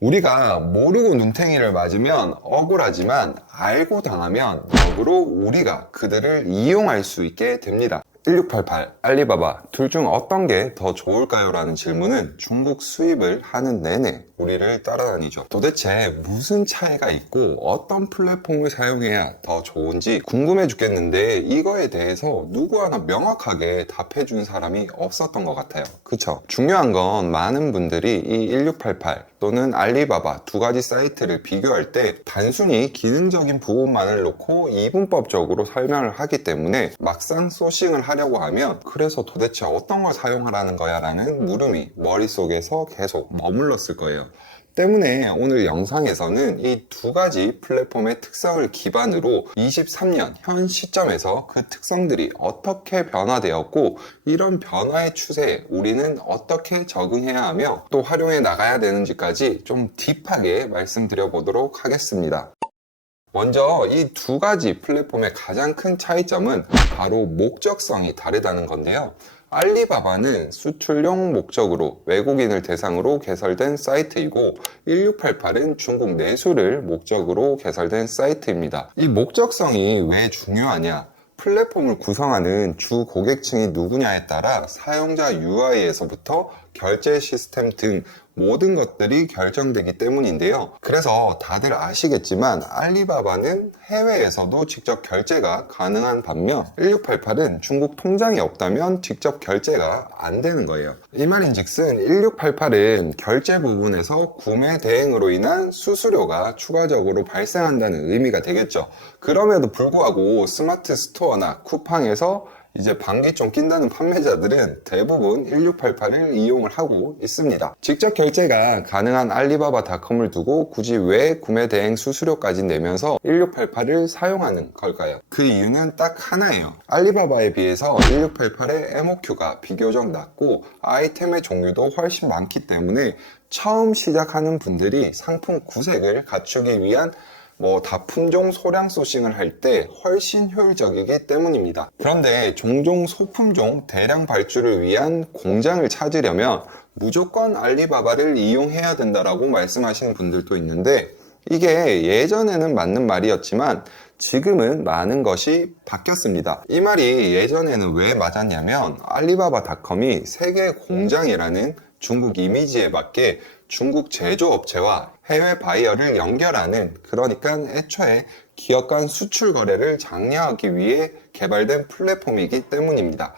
우리가 모르고 눈탱이를 맞으면 억울하지만 알고 당하면 역으로 우리가 그들을 이용할 수 있게 됩니다. 1688 알리바바 둘 중 어떤 게 더 좋을까요? 라는 질문은 중국 수입을 하는 내내 우리를 따라다니죠. 도대체 무슨 차이가 있고 어떤 플랫폼을 사용해야 더 좋은지 궁금해 죽겠는데 이거에 대해서 누구 하나 명확하게 답해 준 사람이 없었던 것 같아요. 그쵸? 중요한 건 많은 분들이 이 1688 또는 알리바바 두 가지 사이트를 비교할 때 단순히 기능적인 부분만을 놓고 이분법적으로 설명을 하기 때문에 막상 소싱을 하려고 하면 그래서 도대체 어떤 걸 사용하라는 거야 라는 물음이 머릿속에서 계속 머물렀을 거예요. 때문에 오늘 영상에서는 이 두 가지 플랫폼의 특성을 기반으로 23년 현 시점에서 그 특성들이 어떻게 변화되었고 이런 변화의 추세에 우리는 어떻게 적응해야 하며 또 활용해 나가야 되는지까지 좀 딥하게 말씀드려 보도록 하겠습니다. 먼저 이 두 가지 플랫폼의 가장 큰 차이점은 바로 목적성이 다르다는 건데요. 알리바바는 수출용 목적으로 외국인을 대상으로 개설된 사이트이고 1688은 중국 내수를 목적으로 개설된 사이트입니다. 이 목적성이 왜 중요하냐? 플랫폼을 구성하는 주 고객층이 누구냐에 따라 사용자 UI에서부터 결제 시스템 등 모든 것들이 결정되기 때문인데요. 그래서 다들 아시겠지만 알리바바는 해외에서도 직접 결제가 가능한 반면 1688은 중국 통장이 없다면 직접 결제가 안 되는 거예요. 이 말인 즉슨 1688은 결제 부분에서 구매 대행으로 인한 수수료가 추가적으로 발생한다는 의미가 되겠죠. 그럼에도 불구하고 스마트 스토어나 쿠팡에서 이제 방귀 좀 낀다는 판매자들은 대부분 1688을 이용을 하고 있습니다. 직접 결제가 가능한 알리바바닷컴을 두고 굳이 왜 구매 대행 수수료까지 내면서 1688을 사용하는 걸까요? 그 이유는 딱 하나예요. 알리바바에 비해서 1688의 MOQ가 비교적 낮고 아이템의 종류도 훨씬 많기 때문에 처음 시작하는 분들이 상품 구색을 갖추기 위한 뭐 다품종 소량 소싱을 할 때 훨씬 효율적이기 때문입니다. 그런데 종종 소품종 대량 발주를 위한 공장을 찾으려면 무조건 알리바바를 이용해야 된다라고 말씀하시는 분들도 있는데 이게 예전에는 맞는 말이었지만 지금은 많은 것이 바뀌었습니다. 이 말이 예전에는 왜 맞았냐면 알리바바닷컴이 세계 공장이라는 중국 이미지에 맞게 중국 제조업체와 해외 바이어를 연결하는 그러니까 애초에 기업 간 수출 거래를 장려하기 위해 개발된 플랫폼이기 때문입니다.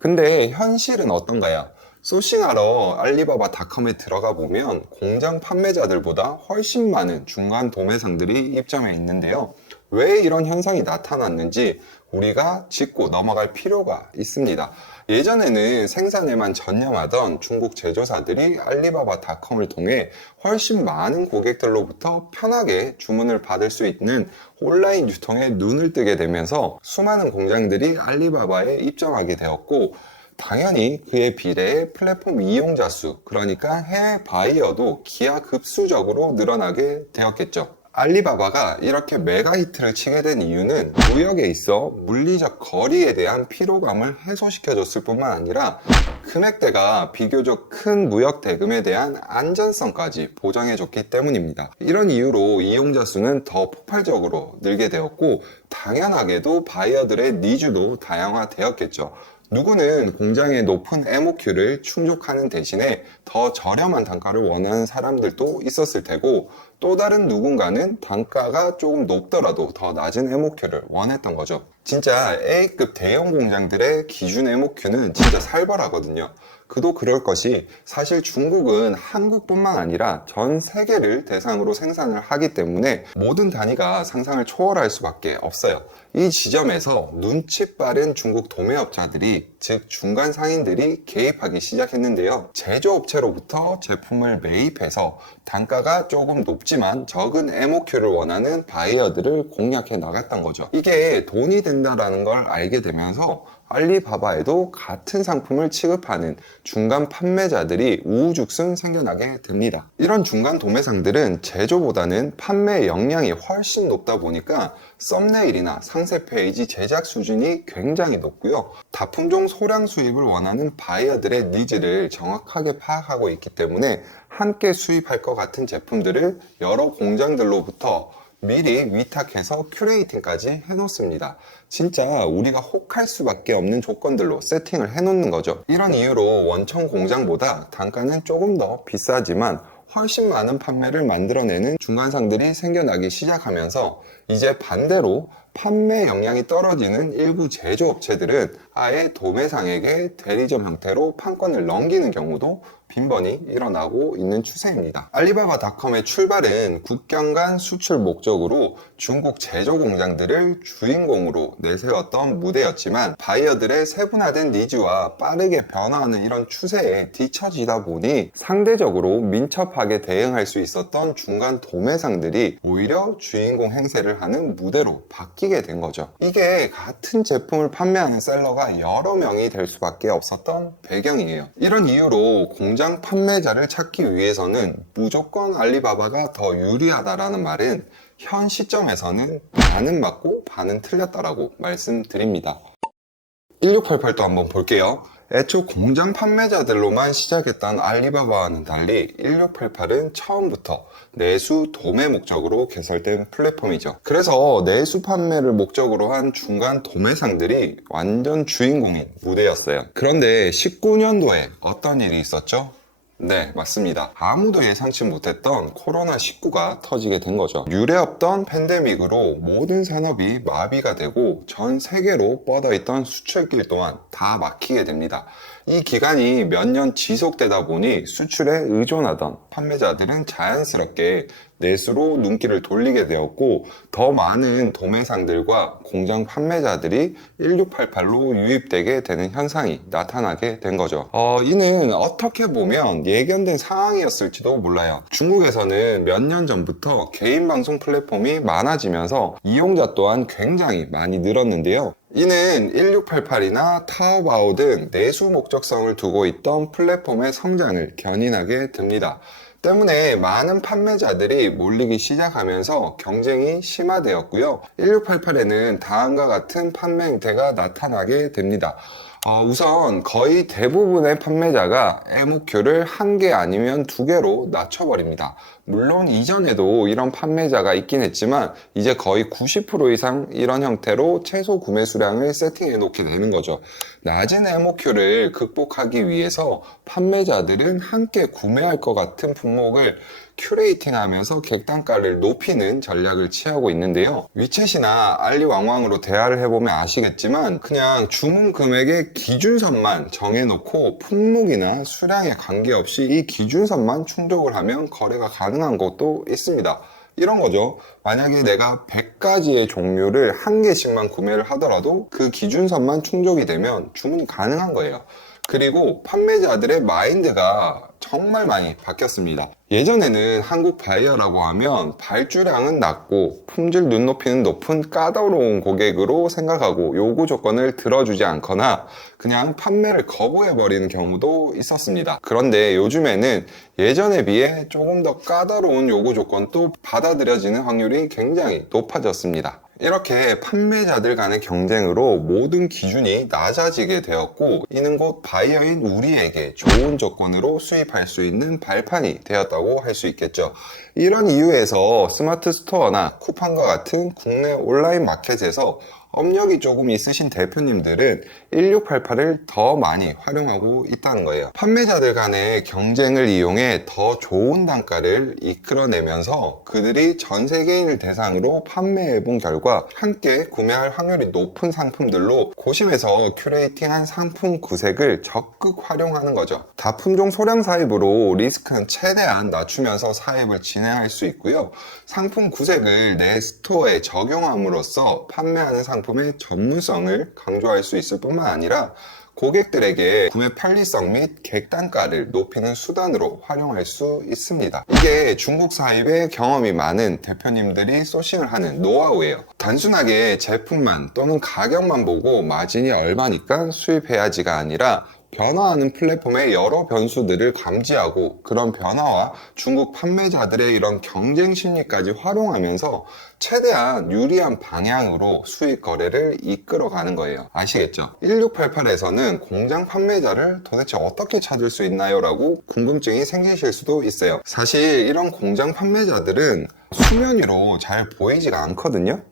근데 현실은 어떤가요? 소싱하러 알리바바 닷컴에 들어가 보면 공장 판매자들보다 훨씬 많은 중간 도매상들이 입점해 있는데요. 왜 이런 현상이 나타났는지 우리가 짚고 넘어갈 필요가 있습니다. 예전에는 생산에만 전념하던 중국 제조사들이 알리바바닷컴을 통해 훨씬 많은 고객들로부터 편하게 주문을 받을 수 있는 온라인 유통에 눈을 뜨게 되면서 수많은 공장들이 알리바바에 입점하게 되었고 당연히 그에 비례해 플랫폼 이용자 수, 그러니까 해외 바이어도 기하급수적으로 늘어나게 되었겠죠. 알리바바가 이렇게 메가 히트를 치게 된 이유는 무역에 있어 물리적 거리에 대한 피로감을 해소시켜줬을 뿐만 아니라 금액대가 비교적 큰 무역 대금에 대한 안전성까지 보장해줬기 때문입니다. 이런 이유로 이용자 수는 더 폭발적으로 늘게 되었고 당연하게도 바이어들의 니즈도 다양화되었겠죠. 누구는 공장의 높은 MOQ를 충족하는 대신에 더 저렴한 단가를 원하는 사람들도 있었을 테고 또 다른 누군가는 단가가 조금 높더라도 더 낮은 MOQ를 원했던 거죠. 진짜 A급 대형 공장들의 기준 MOQ는 진짜 살벌하거든요. 그도 그럴 것이 사실 중국은 한국뿐만 아니라 전 세계를 대상으로 생산을 하기 때문에 모든 단위가 상상을 초월할 수밖에 없어요. 이 지점에서 눈치 빠른 중국 도매업자들이 즉 중간 상인들이 개입하기 시작했는데요. 제조업체로부터 제품을 매입해서 단가가 조금 높지만 적은 MOQ를 원하는 바이어들을 공략해 나갔던 거죠. 이게 돈이 된다라는 걸 알게 되면서 알리바바에도 같은 상품을 취급하는 중간 판매자들이 우후죽순 생겨나게 됩니다. 이런 중간 도매상들은 제조보다는 판매 역량이 훨씬 높다 보니까 썸네일이나 상세 페이지 제작 수준이 굉장히 높고요. 다품종 소량 수입을 원하는 바이어들의 니즈를 정확하게 파악하고 있기 때문에 함께 수입할 것 같은 제품들을 여러 공장들로부터 미리 위탁해서 큐레이팅까지 해놓습니다. 진짜 우리가 혹할 수밖에 없는 조건들로 세팅을 해놓는 거죠. 이런 이유로 원청 공장보다 단가는 조금 더 비싸지만 훨씬 많은 판매를 만들어내는 중간상들이 생겨나기 시작하면서 이제 반대로 판매 역량이 떨어지는 일부 제조업체들은 아예 도매상에게 대리점 형태로 판권을 넘기는 경우도 빈번히 일어나고 있는 추세입니다. 알리바바닷컴의 출발은 국경 간 수출 목적으로 중국 제조 공장들을 주인공으로 내세웠던 무대였지만 바이어들의 세분화된 니즈와 빠르게 변화하는 이런 추세에 뒤처지다 보니 상대적으로 민첩하게 대응할 수 있었던 중간 도매상들이 오히려 주인공 행세를 하는 무대로 바뀌 게 된 거죠. 이게 같은 제품을 판매하는 셀러가 여러 명이 될 수밖에 없었던 배경이에요. 이런 이유로 공장 판매자를 찾기 위해서는 무조건 알리바바가 더 유리하다라는 말은 현 시점에서는 반은 맞고 반은 틀렸다라고 말씀드립니다. 1688도 한번 볼게요. 애초 공장 판매자들로만 시작했던 알리바바와는 달리 1688은 처음부터 내수 도매 목적으로 개설된 플랫폼이죠. 그래서 내수 판매를 목적으로 한 중간 도매상들이 완전 주인공인 무대였어요. 그런데 19년도에 어떤 일이 있었죠? 네, 맞습니다. 아무도 예상치 못했던 코로나19가 터지게 된 거죠. 유례없던 팬데믹으로 모든 산업이 마비가 되고 전 세계로 뻗어 있던 수출길 또한 다 막히게 됩니다. 이 기간이 몇 년 지속되다 보니 수출에 의존하던 판매자들은 자연스럽게 내수로 눈길을 돌리게 되었고 더 많은 도매상들과 공장 판매자들이 1688로 유입되게 되는 현상이 나타나게 된 거죠. 어, 이는 어떻게 보면 예견된 상황이었을지도 몰라요. 중국에서는 몇 년 전부터 개인 방송 플랫폼이 많아지면서 이용자 또한 굉장히 많이 늘었는데요. 이는 1688이나 타오바오 등 내수 목적성을 두고 있던 플랫폼의 성장을 견인하게 됩니다. 때문에 많은 판매자들이 몰리기 시작하면서 경쟁이 심화되었고요. 1688에는 다음과 같은 판매 행태가 나타나게 됩니다. 어, 우선 거의 대부분의 판매자가 MOQ를 한 개 아니면 두 개로 낮춰버립니다. 물론 이전에도 이런 판매자가 있긴 했지만 이제 거의 90% 이상 이런 형태로 최소 구매 수량을 세팅해 놓게 되는 거죠. 낮은 MOQ를 극복하기 위해서 판매자들은 함께 구매할 것 같은 품목을 큐레이팅 하면서 객단가를 높이는 전략을 취하고 있는데요. 위챗이나 알리왕왕으로 대화를 해보면 아시겠지만 그냥 주문 금액의 기준선만 정해놓고 품목이나 수량에 관계없이 이 기준선만 충족을 하면 거래가 가능 한 것도 있습니다. 이런 거죠. 만약에 내가 100가지의 종류를 한 개씩만 구매를 하더라도 그 기준선만 충족이 되면 주문이 가능한 거예요. 그리고 판매자들의 마인드가 정말 많이 바뀌었습니다. 예전에는 한국 바이어라고 하면 발주량은 낮고 품질 눈높이는 높은 까다로운 고객으로 생각하고 요구 조건을 들어주지 않거나 그냥 판매를 거부해버리는 경우도 있었습니다. 그런데 요즘에는 예전에 비해 조금 더 까다로운 요구 조건도 받아들여지는 확률이 굉장히 높아졌습니다. 이렇게 판매자들 간의 경쟁으로 모든 기준이 낮아지게 되었고 이는 곧 바이어인 우리에게 좋은 조건으로 수입할 수 있는 발판이 되었다고 할 수 있겠죠. 이런 이유에서 스마트 스토어나 쿠팡과 같은 국내 온라인 마켓에서 업력이 조금 있으신 대표님들은 1688을 더 많이 활용하고 있다는 거예요. 판매자들 간의 경쟁을 이용해 더 좋은 단가를 이끌어내면서 그들이 전 세계인을 대상으로 판매해 본 결과 함께 구매할 확률이 높은 상품들로 고심해서 큐레이팅한 상품 구색을 적극 활용하는 거죠. 다품종 소량 사입으로 리스크는 최대한 낮추면서 사입을 진행할 수 있고요. 상품 구색을 내 스토어에 적용함으로써 판매하는 상품 의 전문성을 강조할 수 있을 뿐만 아니라 고객들에게 구매 편리성 및 객단가를 높이는 수단으로 활용할 수 있습니다. 이게 중국 사입에 경험이 많은 대표님들이 소싱을 하는 노하우예요. 단순하게 제품만 또는 가격만 보고 마진이 얼마니까 수입해야지가 아니라 변화하는 플랫폼의 여러 변수들을 감지하고 그런 변화와 중국 판매자들의 이런 경쟁 심리까지 활용하면서 최대한 유리한 방향으로 수익 거래를 이끌어 가는 거예요. 아시겠죠? 1688에서는 공장 판매자를 도대체 어떻게 찾을 수 있나요? 라고 궁금증이 생기실 수도 있어요. 사실 이런 공장 판매자들은 수면 위로 잘 보이지가 않거든요.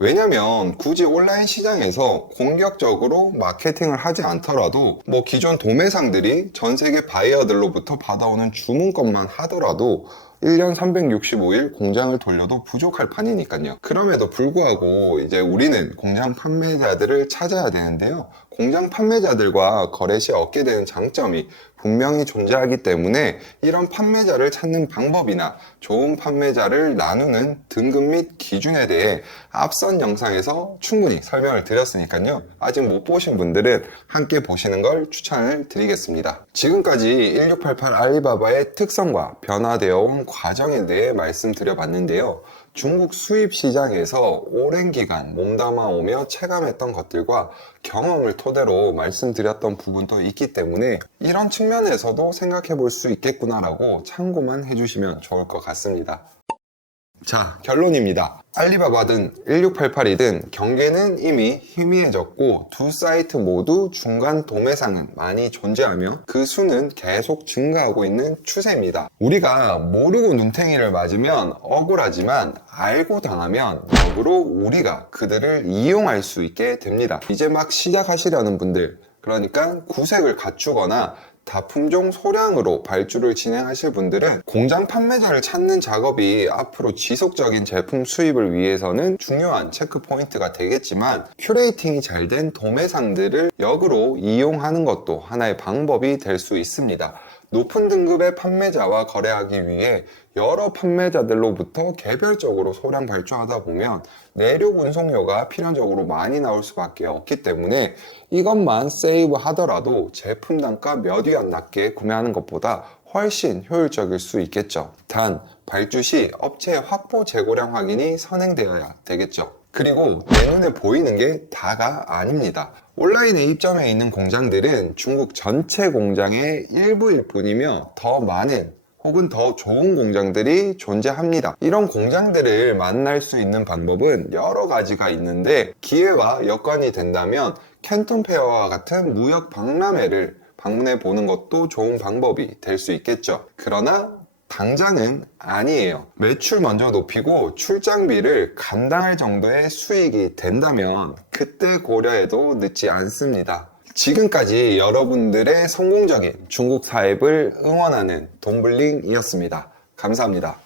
왜냐면 굳이 온라인 시장에서 공격적으로 마케팅을 하지 않더라도 뭐 기존 도매상들이 전 세계 바이어들로부터 받아오는 주문건만 하더라도 1년 365일 공장을 돌려도 부족할 판이니까요. 그럼에도 불구하고 이제 우리는 공장 판매자들을 찾아야 되는데요. 공장 판매자들과 거래 시 얻게 되는 장점이 분명히 존재하기 때문에 이런 판매자를 찾는 방법이나 좋은 판매자를 나누는 등급 및 기준에 대해 앞선 영상에서 충분히 설명을 드렸으니까요. 아직 못 보신 분들은 함께 보시는 걸 추천을 드리겠습니다. 지금까지 1688 알리바바의 특성과 변화되어 온 과정에 대해 말씀드려 봤는데요. 중국 수입 시장에서 오랜 기간 몸담아 오며 체감했던 것들과 경험을 토대로 말씀드렸던 부분도 있기 때문에 이런 측면에서도 생각해 볼 수 있겠구나라고 참고만 해주시면 좋을 것 같습니다. 자, 결론입니다. 알리바바든 1688이든 경계는 이미 희미해졌고 두 사이트 모두 중간 도매상은 많이 존재하며 그 수는 계속 증가하고 있는 추세입니다. 우리가 모르고 눈탱이를 맞으면 억울하지만 알고 당하면 역으로 우리가 그들을 이용할 수 있게 됩니다. 이제 막 시작하시려는 분들 그러니까 구색을 갖추거나 다 품종 소량으로 발주를 진행하실 분들은 공장 판매자를 찾는 작업이 앞으로 지속적인 제품 수입을 위해서는 중요한 체크 포인트가 되겠지만 큐레이팅이 잘 된 도매상들을 역으로 이용하는 것도 하나의 방법이 될 수 있습니다. 높은 등급의 판매자와 거래하기 위해 여러 판매자들로부터 개별적으로 소량 발주하다 보면 내륙 운송료가 필연적으로 많이 나올 수밖에 없기 때문에 이것만 세이브 하더라도 제품 단가 몇 위 안 낮게 구매하는 것보다 훨씬 효율적일 수 있겠죠. 단, 발주 시 업체 확보 재고량 확인이 선행되어야 되겠죠. 그리고 내 눈에 보이는 게 다가 아닙니다. 온라인 에 입점해 있는 공장들은 중국 전체 공장의 일부일 뿐이며 더 많은 혹은 더 좋은 공장들이 존재합니다. 이런 공장들을 만날 수 있는 방법은 여러 가지가 있는데 기회와 여건이 된다면 캔톤 페어와 같은 무역 박람회를 방문해 보는 것도 좋은 방법이 될 수 있겠죠. 그러나 당장은 아니에요. 매출 먼저 높이고 출장비를 감당할 정도의 수익이 된다면 그때 고려해도 늦지 않습니다. 지금까지 여러분들의 성공적인 중국 사입을 응원하는 돈블링이었습니다. 감사합니다.